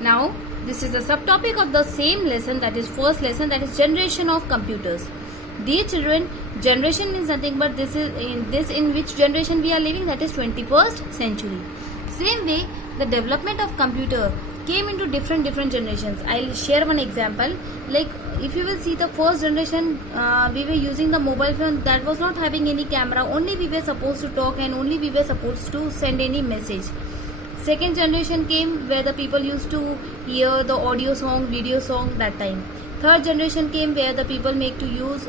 Now this is the subtopic of the same lesson, that is first lesson, that is generation of computers. Dear children, generation means nothing but this is in which generation we are living, that is 21st century. Same way the development of computer came into different generations. I'll share one example. Like if you will see the first generation, we were using the mobile phone that was not having any camera, only we were supposed to talk and only we were supposed to send any message. Second generation came where the people used to hear the audio song, video song that time. Third generation came where the people make to use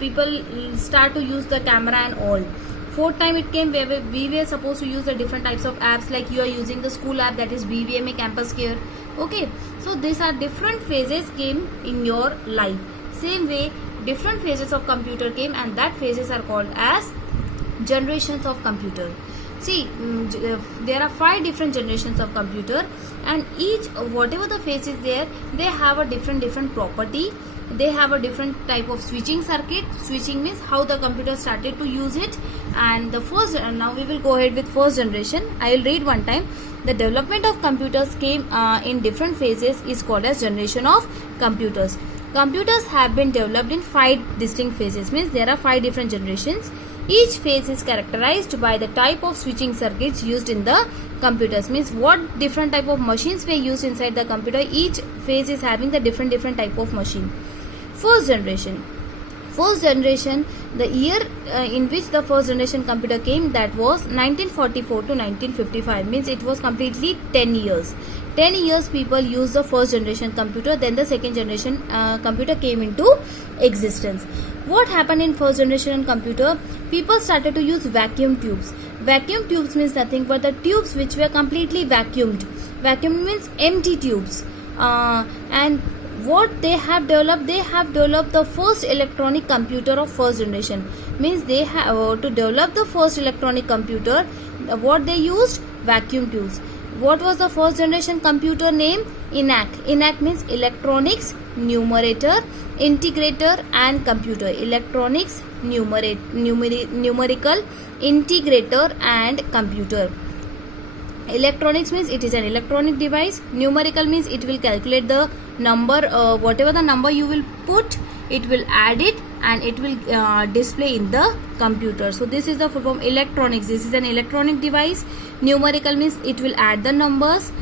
people start to use the camera and all. Fourth time it came where we were supposed to use the different types of apps, like you are using the school app, that is BVMA Campus Care. Okay, so these are different phases came in your life. Same way different phases of computer came, and that phases are called as generations of computer. See, there are 5 different generations of computer, and each whatever the phase is there, they have a different property. They have a different type of switching circuit. Switching means how the computer started to use it. And the first, now we will go ahead with first generation. I will read one time. The development of computers came in different phases is called as generation of computers. Computers have been developed in 5 distinct phases, means there are 5 different generations. Each phase is characterized by the type of switching circuits used in the computers, means what different type of machines were used inside the computer. Each phase is having the different type of machine. First generation, the year in which the first generation computer came, that was 1944 to 1955, means it was completely 10 years. 10 years people used the first generation computer, then the second generation computer came into existence. What happened in first generation computer? People started to use vacuum tubes. Vacuum tubes means nothing but the tubes which were completely vacuumed. Vacuum means empty tubes. And what they have developed the first electronic computer of first generation. Means they have to develop the first electronic computer, what they used? Vacuum tubes. What was the first generation computer name? ENIAC. ENIAC means electronics, numerator, integrator and computer. Electronics, numerical, integrator and computer. Electronics means it is an electronic device. Numerical means it will calculate the number, whatever the number you will put, it will add it and it will display in the computer. So this is the full form electronics. This is an electronic device. Numerical means it will add the numbers.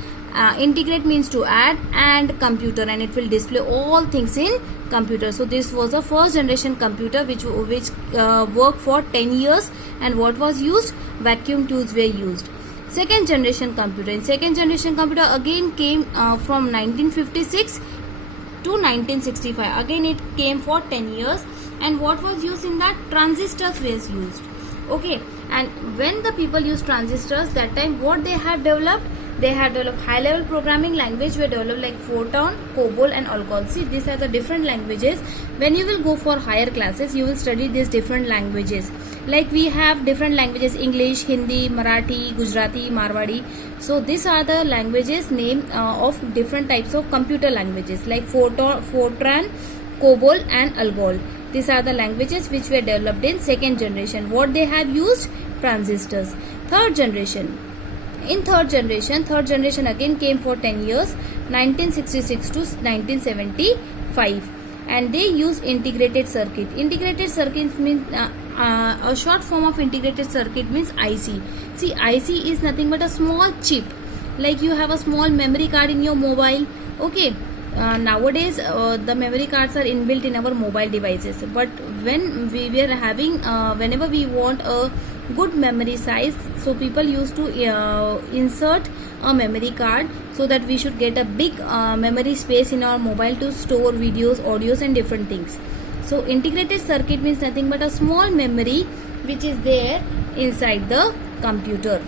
Integrate means to add, and computer, and it will display all things in computer. So this was a first generation computer which worked for 10 years, and what was used? Vacuum tubes were used. Second generation computer. In second generation computer again came from 1956 to 1965. Again it came for 10 years, and what was used in that? Transistors was used. Okay, and when the people used transistors, that time what they have developed? They have developed high level programming language were developed, like Fortran, COBOL and Algol. See, these are the different languages. When you will go for higher classes, you will study these different languages. Like we have different languages: English, Hindi, Marathi, Gujarati, Marwadi. So these are the languages name of different types of computer languages, like Fortran, COBOL and Algol. These are the languages which were developed in second generation. What they have used? Transistors. Third generation. In third generation again came for 10 years, 1966 to 1975, and they use integrated circuit. Integrated circuit means a short form of integrated circuit means IC. See, IC is nothing but a small chip, like you have a small memory card in your mobile. Okay, nowadays the memory cards are inbuilt in our mobile devices, but when we were having whenever we want a good memory size, so people used to insert a memory card so that we should get a big memory space in our mobile to store videos, audios and different things. So integrated circuit means nothing but a small memory which is there inside the computer.